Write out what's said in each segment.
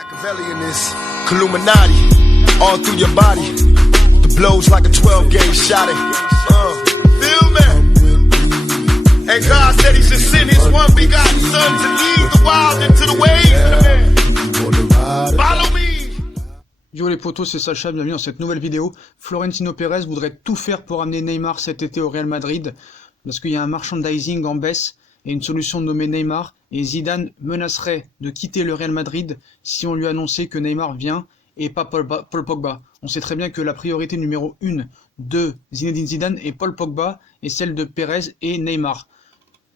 Machiavellianist, Illuminati, all through your body. The blows like a 12-gauge shot. Feel me? And God said He should send His one begotten Son to lead the wild into the ways. Follow me. Yo les potos, c'est Sacha, bienvenue dans cette nouvelle vidéo. Florentino Pérez voudrait tout faire pour amener Neymar cet été au Real Madrid, parce qu'il y a un merchandising en baisse et une solution nommée Neymar, et Zidane menacerait de quitter le Real Madrid si on lui annonçait que Neymar vient et pas Paul Pogba. On sait très bien que la priorité numéro 1 de Zinedine Zidane est Paul Pogba et celle de Pérez et Neymar.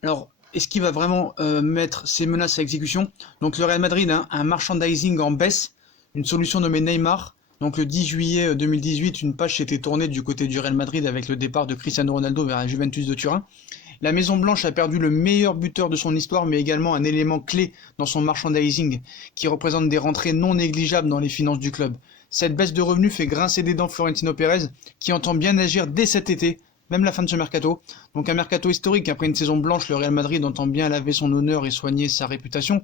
Alors, est-ce qu'il va vraiment mettre ces menaces à exécution? Donc le Real Madrid a un merchandising en baisse, une solution nommée Neymar. Donc le 10 juillet 2018, une page s'était tournée du côté du Real Madrid avec le départ de Cristiano Ronaldo vers la Juventus de Turin. La Maison Blanche a perdu le meilleur buteur de son histoire, mais également un élément clé dans son merchandising, qui représente des rentrées non négligeables dans les finances du club. Cette baisse de revenus fait grincer des dents Florentino Pérez, qui entend bien agir dès cet été, même la fin de ce mercato. Donc un mercato historique, après une saison blanche, le Real Madrid entend bien laver son honneur et soigner sa réputation.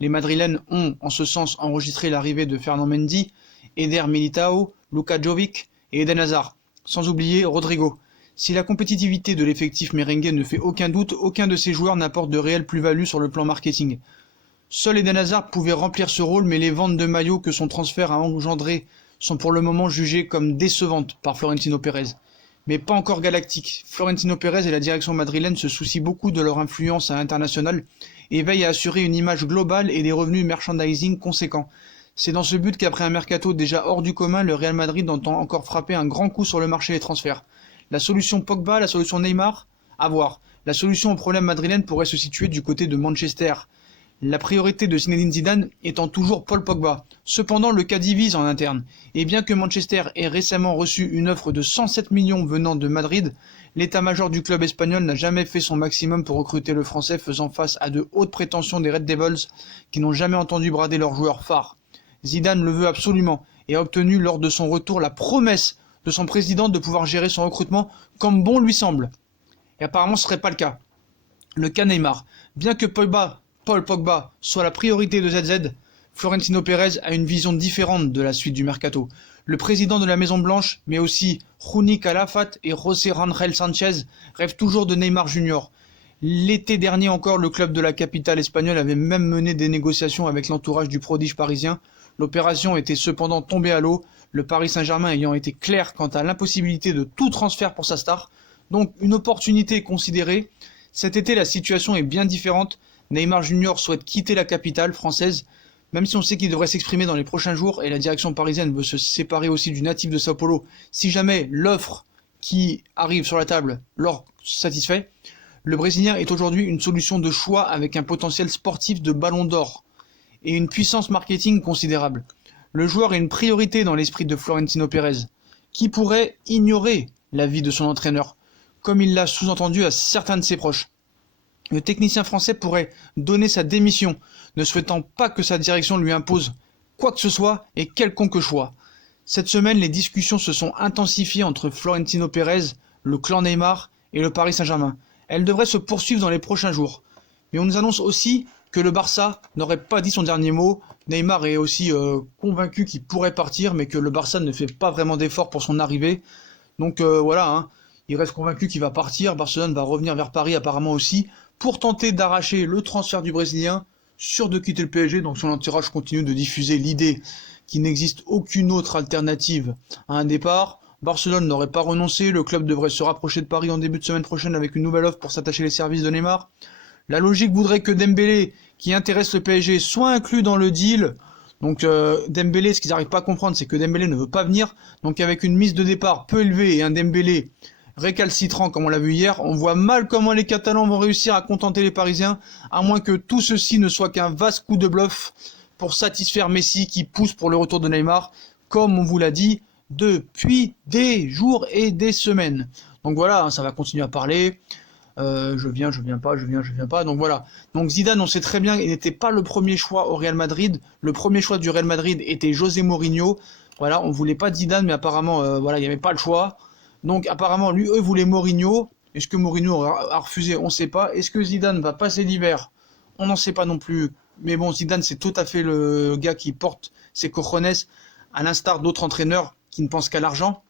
Les Madrilènes ont, en ce sens, enregistré l'arrivée de Fernand Mendy, Eder Militao, Luka Jovic et Eden Hazard, sans oublier Rodrigo. Si la compétitivité de l'effectif merengue ne fait aucun doute, aucun de ces joueurs n'apporte de réelle plus-value sur le plan marketing. Seul Eden Hazard pouvait remplir ce rôle, mais les ventes de maillots que son transfert a engendrées sont pour le moment jugées comme décevantes par Florentino Pérez. Mais pas encore galactiques. Florentino Pérez et la direction madrilène se soucient beaucoup de leur influence à l'international et veillent à assurer une image globale et des revenus merchandising conséquents. C'est dans ce but qu'après un mercato déjà hors du commun, le Real Madrid entend encore frapper un grand coup sur le marché des transferts. La solution Pogba, la solution Neymar, à voir. La solution au problème madrilène pourrait se situer du côté de Manchester. La priorité de Zinedine Zidane étant toujours Paul Pogba. Cependant, le cas divise en interne. Et bien que Manchester ait récemment reçu une offre de 107 millions venant de Madrid, l'état-major du club espagnol n'a jamais fait son maximum pour recruter le Français, faisant face à de hautes prétentions des Red Devils qui n'ont jamais entendu brader leurs joueurs phares. Zidane le veut absolument et a obtenu lors de son retour la promesse de son président de pouvoir gérer son recrutement comme bon lui semble. Et apparemment ce serait pas le cas. Le cas Neymar. Bien que Paul Pogba soit la priorité de ZZ, Florentino Pérez a une vision différente de la suite du mercato. Le président de la Maison Blanche, mais aussi Juni Calafat et José Ángel Sánchez rêvent toujours de Neymar Junior. L'été dernier encore, le club de la capitale espagnole avait même mené des négociations avec l'entourage du prodige parisien. L'opération était cependant tombée à l'eau, le Paris Saint-Germain ayant été clair quant à l'impossibilité de tout transfert pour sa star. Donc une opportunité considérée. Cet été, la situation est bien différente. Neymar Junior souhaite quitter la capitale française, même si on sait qu'il devrait s'exprimer dans les prochains jours et la direction parisienne veut se séparer aussi du natif de Sao Paulo. Si jamais l'offre qui arrive sur la table leur satisfait, le Brésilien est aujourd'hui une solution de choix avec un potentiel sportif de ballon d'or et une puissance marketing considérable. Le joueur est une priorité dans l'esprit de Florentino Pérez, qui pourrait ignorer l'avis de son entraîneur, comme il l'a sous-entendu à certains de ses proches. Le technicien français pourrait donner sa démission, ne souhaitant pas que sa direction lui impose quoi que ce soit et quelconque choix. Cette semaine, les discussions se sont intensifiées entre Florentino Pérez, le clan Neymar et le Paris Saint-Germain. Elles devraient se poursuivre dans les prochains jours. Mais on nous annonce aussi que le Barça n'aurait pas dit son dernier mot. Neymar est aussi convaincu qu'il pourrait partir, mais que le Barça ne fait pas vraiment d'efforts pour son arrivée. Donc voilà, hein, il reste convaincu qu'il va partir. Barcelone va revenir vers Paris apparemment aussi, pour tenter d'arracher le transfert du Brésilien, sûr de quitter le PSG. Donc son entourage continue de diffuser l'idée qu'il n'existe aucune autre alternative à un départ. Barcelone n'aurait pas renoncé, le club devrait se rapprocher de Paris en début de semaine prochaine avec une nouvelle offre pour s'attacher les services de Neymar. La logique voudrait que Dembélé, qui intéresse le PSG, soit inclus dans le deal. Donc Dembélé, ce qu'ils n'arrivent pas à comprendre, c'est que Dembélé ne veut pas venir. Donc avec une mise de départ peu élevée et un Dembélé récalcitrant comme on l'a vu hier, on voit mal comment les Catalans vont réussir à contenter les Parisiens, à moins que tout ceci ne soit qu'un vaste coup de bluff pour satisfaire Messi qui pousse pour le retour de Neymar, comme on vous l'a dit depuis des jours et des semaines. Donc voilà, hein, ça va continuer à parler. Je viens pas. Donc voilà. Donc Zidane, on sait très bien, il n'était pas le premier choix au Real Madrid. Le premier choix du Real Madrid était José Mourinho. Voilà, on voulait pas de Zidane, mais apparemment, voilà, il n'y avait pas le choix. Donc apparemment, eux voulaient Mourinho. Est-ce que Mourinho a refusé? On ne sait pas. Est-ce que Zidane va passer l'hiver? On n'en sait pas non plus Mais bon, Zidane, c'est tout à fait le gars qui porte ses cojones, à l'instar d'autres entraîneurs qui ne pensent qu'à l'argent.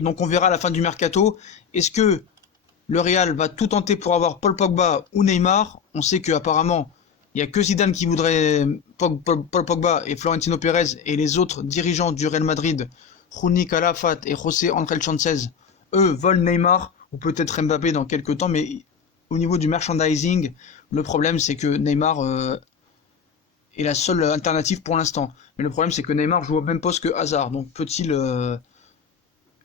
Donc on verra à la fin du mercato. Est-ce que le Real va tout tenter pour avoir Paul Pogba ou Neymar? On sait qu'apparemment, il n'y a que Zidane qui voudrait Paul Pogba et Florentino Pérez, et les autres dirigeants du Real Madrid, Juni Calafat et José Ángel Sánchez, eux veulent Neymar ou peut-être Mbappé dans quelques temps, mais au niveau du merchandising, le problème c'est que Neymar est la seule alternative pour l'instant. Mais le problème c'est que Neymar joue au même poste que Hazard, donc peut-il...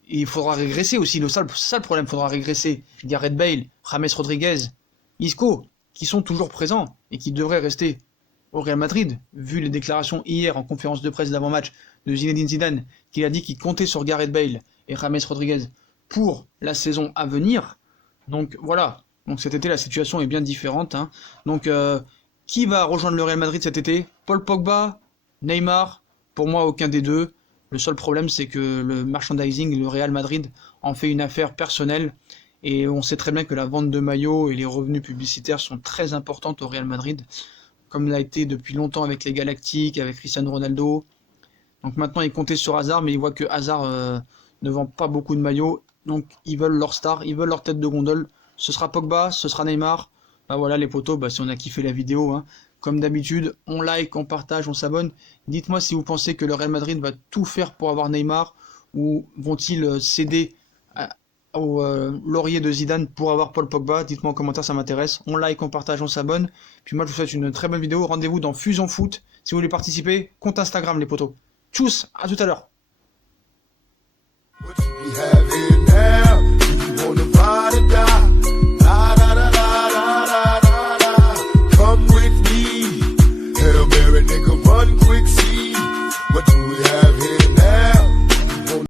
il faudra régresser aussi, ça le problème, il faudra régresser. Gareth Bale, James Rodriguez, Isco, qui sont toujours présents et qui devraient rester au Real Madrid, vu les déclarations hier en conférence de presse d'avant-match de Zinedine Zidane, qui a dit qu'il comptait sur Gareth Bale et James Rodriguez pour la saison à venir. Donc voilà, donc cet été la situation est bien différente. Hein. Donc qui va rejoindre le Real Madrid cet été? Paul Pogba, Neymar? Pour moi aucun des deux. Le seul problème c'est que le merchandising, le Real Madrid en fait une affaire personnelle. Et on sait très bien que la vente de maillots et les revenus publicitaires sont très importantes au Real Madrid, comme l'a été depuis longtemps avec les Galactiques, avec Cristiano Ronaldo. Donc maintenant ils comptaient sur Hazard, mais ils voient que Hazard ne vend pas beaucoup de maillots, donc ils veulent leur star, ils veulent leur tête de gondole. Ce sera Pogba, ce sera Neymar. Bah voilà les potos, si on a kiffé la vidéo, hein. Comme d'habitude, on like, on partage, on s'abonne. Dites-moi si vous pensez que le Real Madrid va tout faire pour avoir Neymar, ou vont-ils céder au laurier de Zidane pour avoir Paul Pogba? Dites-moi en commentaire, ça m'intéresse. On like, on partage, on s'abonne. Puis moi je vous souhaite une très bonne vidéo. Rendez-vous dans Fusion Foot. Si vous voulez participer, compte Instagram les potos. Tchuss, à tout à l'heure. Come with me, Hail Mary, nigga, run quick, see what do we have?